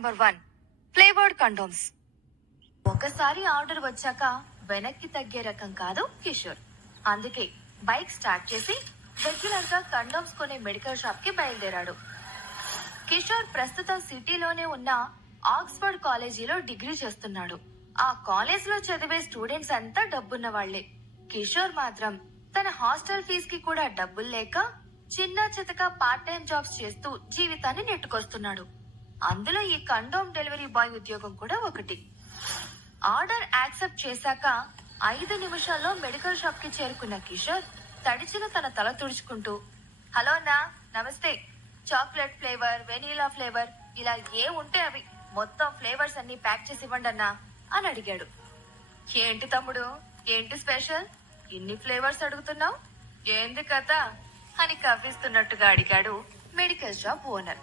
Number 1 flavoured condoms. ఒకసారి order వచ్చాక వెనక్కి తగ్గే రకం కాదు కిషోర్. అందుకే బైక్ స్టార్ట్ చేసి రెగ్యులర్ గా కండోమ్స్ కొనే మెడికల్ షాప్ కి బయలుదేరాడు. కిషోర్ ప్రస్తుతం సిటీలోనే ఉన్న ఆక్స్ఫర్డ్ కాలేజీలో డిగ్రీ చేస్తున్నాడు. ఆ కాలేజ్ లో చదివే స్టూడెంట్స్ అంతా డబ్బున్న వాళ్లే. కిషోర్ మాత్రం తన హాస్టల్ ఫీజు కి కూడా డబ్బులు లేక చిన్న చితక పార్ట్ టైం జాబ్స్ చేస్తూ జీవితాన్ని నెట్టుకొస్తున్నాడు. అందులో ఈ కండోమ్ డెలివరీ బాయ్ ఉద్యోగం కూడా ఒకటి. ఆర్డర్ యాక్సెప్ట్ చేశాక 5 నిమిషాల్లో మెడికల్ షాప్ కి చేరుకున్న కిషోర్ తడిచిన తన తల తుడుచుకుంటూ, హలో అన్నా, నమస్తే, చాక్లెట్ ఫ్లేవర్, వెనీలా ఫ్లేవర్, ఇలా ఏ ఉంటే అవి మొత్తం ఫ్లేవర్స్ అన్ని ప్యాక్ చేసి ఇవ్వండి అన్నా అని అడిగాడు. ఏంటి తమ్ముడు, ఏంటి స్పెషల్, ఇన్ని ఫ్లేవర్స్ అడుగుతున్నావు, ఏంది కథ అని కవ్విస్తున్నట్టుగా అడిగాడు మెడికల్ షాప్ ఓనర్.